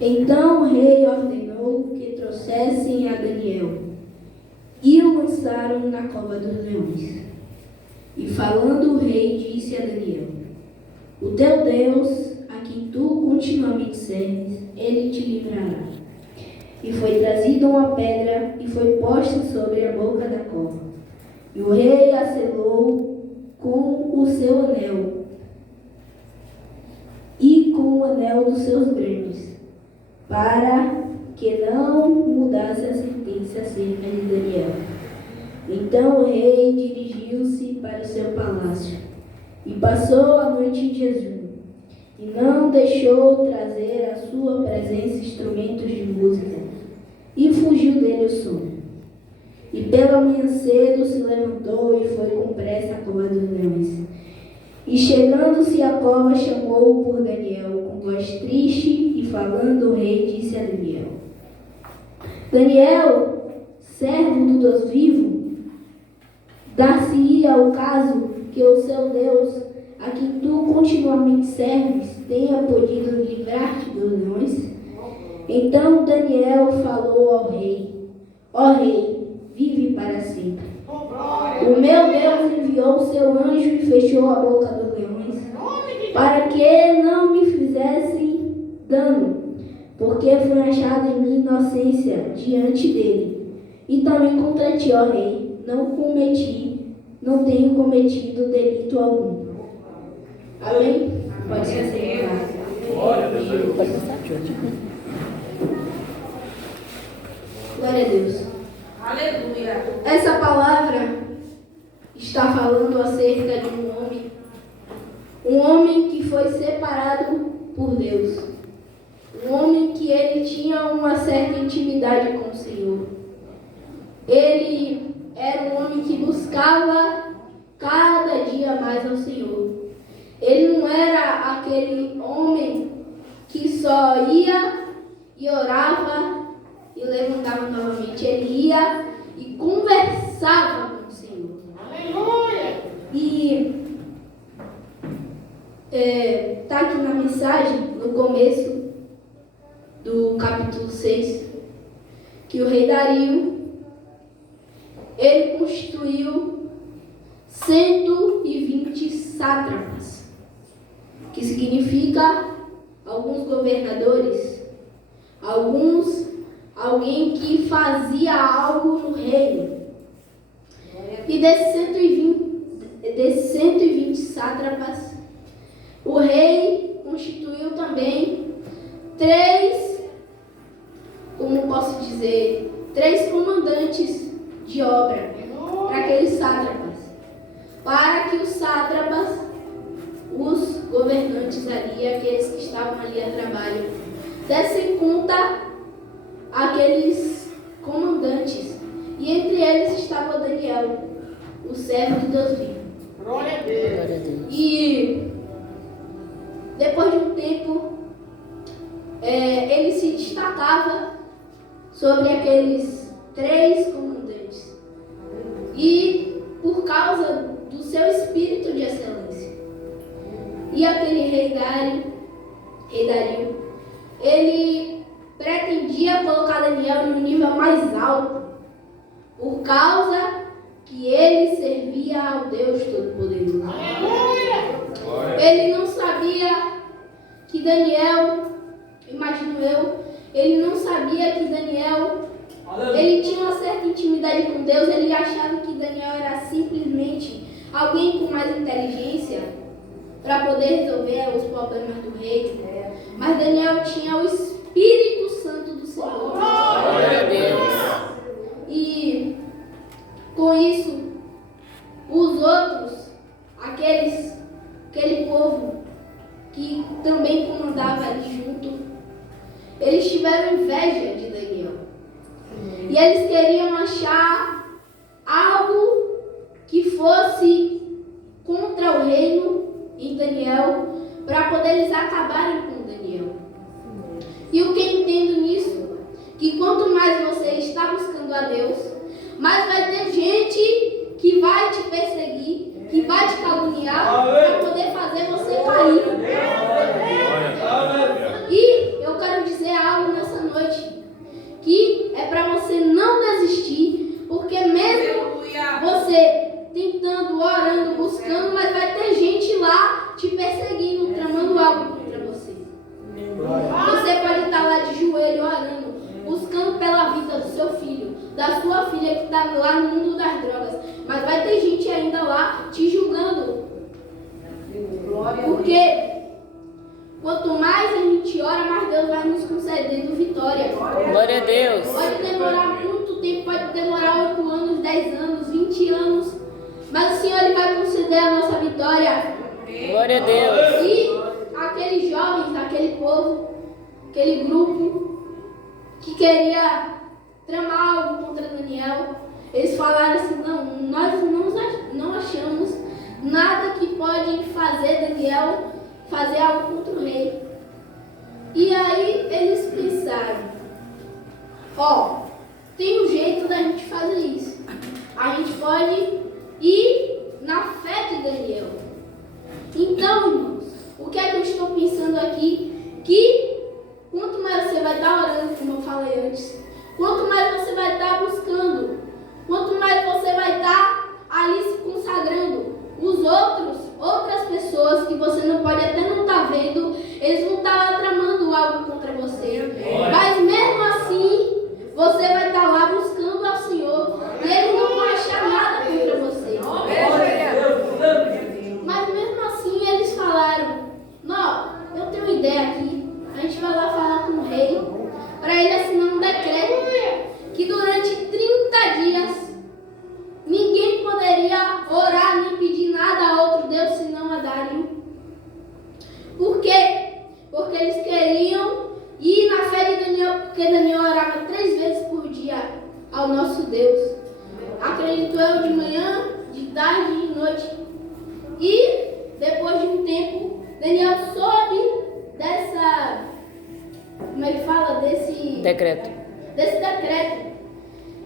Então o rei ordenou que trouxessem a Daniel e o lançaram na cova dos leões. E falando o rei disse a Daniel: o teu Deus, a quem tu continuamente serves, ele te livrará. E foi trazida uma pedra e foi posta sobre a boca da cova. E o rei a selou com o seu anel e com o anel dos seus grandes, para que não mudasse a sentença acerca de Daniel. Então o rei dirigiu-se para o seu palácio e passou a noite em jejum, e não deixou trazer à sua presença instrumentos de música, e fugiu dele o sono. E pela manhã cedo se levantou e foi com pressa à cova dos leões. E chegando-se à cova, chamou por Daniel com voz triste, e falando o rei disse a Daniel: Daniel, servo do Deus vivo, dar-se-ia o caso que o seu Deus, a quem tu continuamente serves, tenha podido livrar-te dos leões? Então Daniel falou ao rei: ó rei, vive para sempre. O meu Deus enviou o seu anjo e fechou a boca dos leões, para que não me fizessem dano, porque foi achada em mim inocência diante dele. E também contra ti, ó rei, não tenho cometido delito algum. Amém? Pode ser assim. Glória a Deus. Glória a Deus. Aleluia. Essa palavra está falando acerca de um homem que foi separado por Deus, um homem que ele tinha uma certa intimidade com o Senhor. Ele era um homem que buscava cada dia mais ao Senhor. Ele não era aquele homem que só ia e orava e levantava novamente. Ele ia e conversava com o Senhor. Aleluia. E está aqui na mensagem, no começo do capítulo 6, que o rei Dario, ele constituiu 120 sátrapas, que significa alguns governadores, alguém que fazia algo no reino. E desses 120 sátrapas, o rei constituiu também três comandantes de obra para aqueles sátrapas, para que os sátrapas, os governantes ali, aqueles que estavam ali a trabalho, dessem conta aqueles comandantes. E entre eles estava Daniel, o servo de Deus vivo. Glória a Deus. E depois de um tempo, ele se destacava sobre aqueles três comandantes. E por causa do seu espírito de excelência. E aquele rei Dario, ele pretendia colocar Daniel no nível mais alto, por causa que ele servia ao Deus Todo-Poderoso. Ele não sabia que Daniel, imagino eu, ele não sabia que Daniel, ele tinha uma certa intimidade com Deus. Ele achava que Daniel era simplesmente alguém com mais inteligência para poder resolver os problemas do rei. Mas Daniel tinha o Espírito Santo do Senhor. Glória a Deus. E com isso, os outros, aquele povo que também comandava ali junto, eles tiveram inveja de Daniel. E eles queriam achar algo que fosse contra o reino em Daniel, para poder eles acabarem com Daniel. E o que eu entendo nisso? Que quanto mais você está buscando a Deus, mais vai ter gente que vai te perseguir, que vai te caluniar, para poder fazer você cair. E eu quero dizer da sua filha que está lá no mundo das drogas. Mas vai ter gente ainda lá te julgando. Porque quanto mais a gente ora, mais Deus vai nos concedendo vitória. Glória a Deus. Pode demorar muito tempo, pode demorar 8 anos, 10 anos, 20 anos. Mas o Senhor, Ele vai conceder a nossa vitória. Glória a Deus. E aqueles jovens, aquele povo, aquele grupo que queria tramar algo contra Daniel, eles falaram assim: nós não achamos nada que pode fazer Daniel fazer algo contra o rei. E aí eles pensaram: tem um jeito da gente fazer isso. A gente pode ir na fé de Daniel. Então, irmãos, o que é que eu estou pensando aqui? Que quanto mais você vai estar orando, como eu falei antes, quanto mais você vai estar buscando, quanto mais você vai estar ali se consagrando, outras pessoas que você não pode até não estar vendo, eles vão estar lá tramando algo contra você. Mas mesmo assim, você vai estar lá buscando ao Senhor e eles não vão achar nada contra você. Mas mesmo assim, eles falaram: não, eu tenho uma ideia aqui. A gente vai lá falar com o rei para ele assinar um decreto que durante 30 dias ninguém poderia orar nem pedir nada a outro Deus senão a Dario. Por quê? Porque eles queriam ir na fé de Daniel, porque Daniel orava 3 vezes por dia ao nosso Deus. Acredito eu, de manhã, de tarde e de noite. E depois de um tempo, Daniel soube dessa, como é que fala? Desse decreto.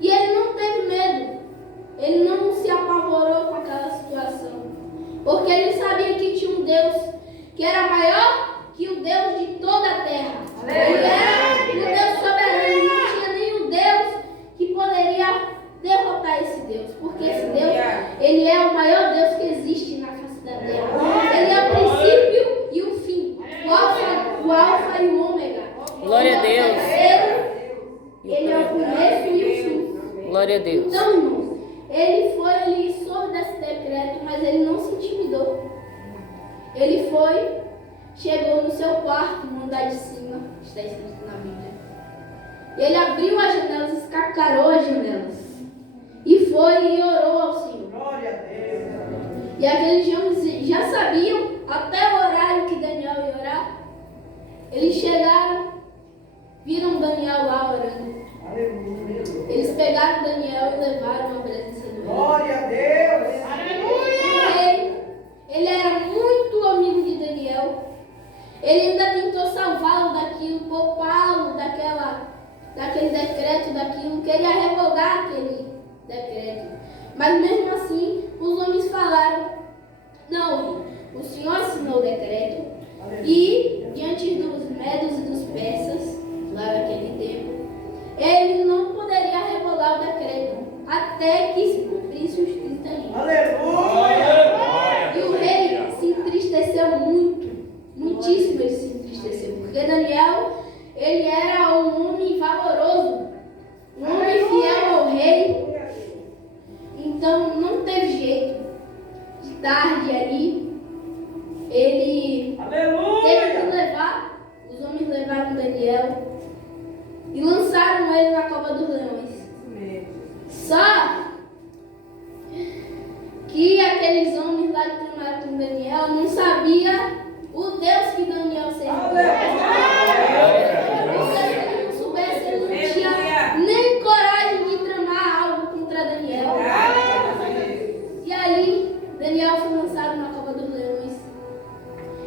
E ele não teve medo. Ele não se apavorou com aquela situação. Porque ele sabia que tinha um Deus que era maior que o Deus de toda a terra. Ele era um Deus soberano. E não tinha nenhum Deus que poderia derrotar esse Deus. Porque esse Deus, Ele é o maior Deus que existe na face da terra. Ele é o princípio e o fim. O alfa e o ômega. Glória a Deus. Ele é o começo e o fim. Glória a Deus. Então, irmãos, ele soube desse decreto, mas ele não se intimidou. Ele chegou no seu quarto, no andar de cima, está escrito na Bíblia. Ele abriu as janelas, escacarou as janelas. E foi e orou ao Senhor. Glória a Deus. E aqueles homens já sabiam, até o horário que Daniel ia orar. Eles chegaram, viram Daniel lá orando. Eles pegaram Daniel e levaram à presença do rei. Glória a Deus! Aleluia! O rei, ele era muito amigo de Daniel. Ele ainda tentou salvá-lo daquilo, poupá-lo daquele decreto, daquilo, queria revogar aquele decreto. Mas mesmo assim, os homens falaram: não, o Senhor assinou o decreto e diante dos medos e dos persas, lá naquele tempo, ele não poderia revogar o decreto até que se cumprisse os 30 dias. Aleluia! E o rei se entristeceu muitíssimo ele se entristeceu, porque Daniel, ele era um homem valoroso, um homem fiel ao rei. Então não teve jeito. De tarde ali, ele teve que levar, os homens levaram Daniel e lançaram ele na cova dos leões. Só que aqueles homens lá que tramaram com Daniel não sabiam o Deus que Daniel servia. Porque se ele não soubesse, ele não tinha nem coragem de tramar algo contra Daniel. E aí, Daniel foi lançado na cova dos leões.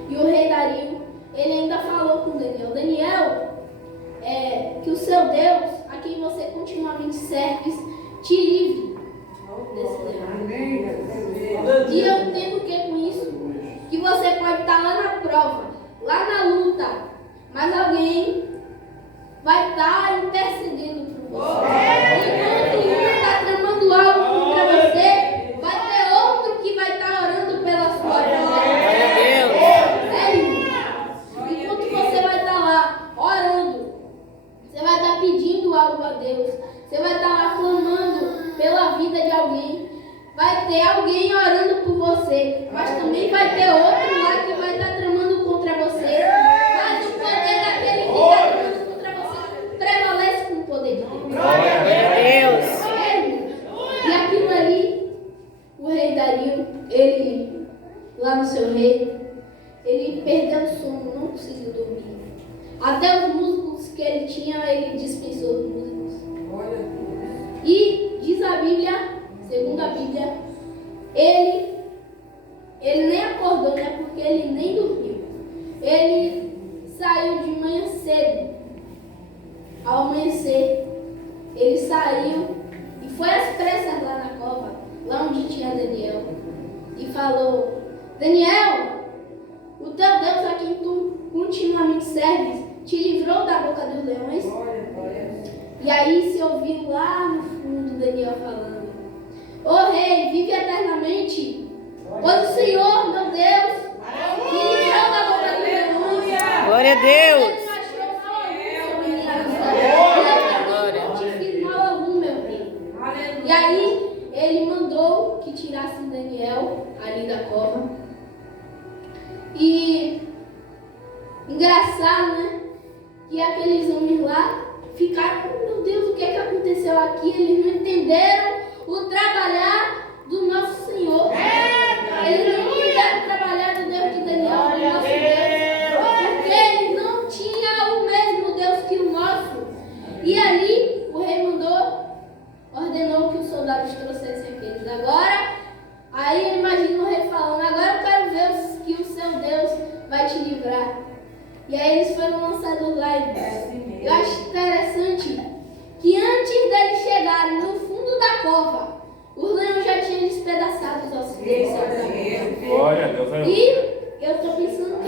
E o rei Dario, ele ainda falou com Daniel: Daniel, que o seu Deus, a quem você continuamente serve, te livre desse leão. E eu entendo o que com isso? Que você pode estar lá na prova, lá na luta, mas alguém vai estar intercedendo por você. Enquanto um está tramando algo contra você, vai ter outro que vai estar orando pela sua vida. Enquanto você vai estar lá orando, você vai estar pedindo algo a Deus. Você vai estar lá clamando pela vida de alguém. Vai ter alguém orando por você, mas também vai ter outro lá que vai estar tramando contra você. Mas o poder daquele que está tramando contra você prevalece com o poder de Deus. Glória a Deus. E aquilo ali, o rei Dario, ele, lá no seu reino, ele perdeu o sono, não conseguiu dormir. Até os músicos que ele tinha, ele dispensou os músicos. E diz a Bíblia, segundo a Bíblia, ele nem acordou, né? Porque ele nem dormiu. Ele saiu de manhã cedo. Ao amanhecer, ele saiu e foi às pressas lá na cova, lá onde tinha Daniel, e falou: Daniel, o teu Deus a quem tu continuamente serves te livrou da boca dos leões? E aí se ouviu lá no fundo Daniel falando: Ô rei, vive eternamente, pois o Senhor, meu Deus, me livrou da boca dos leões. Glória a Deus. Ele não achou mal algum sobre minha vida. Eu não te fiz mal algum, meu rei. E aí ele mandou que tirassem Daniel ali da cova. E engraçado, né? Que aqueles homens lá ficaram: meu Deus, o que é que aconteceu aqui? Eles não entenderam o trabalhar do nosso Senhor. Eles não entenderam o trabalhar do Deus de Daniel, do nosso Deus. Porque eles não tinham o mesmo Deus que o nosso. E ali o rei ordenou que os soldados trouxessem aqueles. Agora, aí eu imagino o rei falando: agora eu quero ver que o seu Deus vai te livrar. E aí eles foram lançados lá. Eu acho interessante que antes deles chegarem no fundo da cova, os leões já tinham despedaçado os ossos deles. Glória a Deus. E eu estou pensando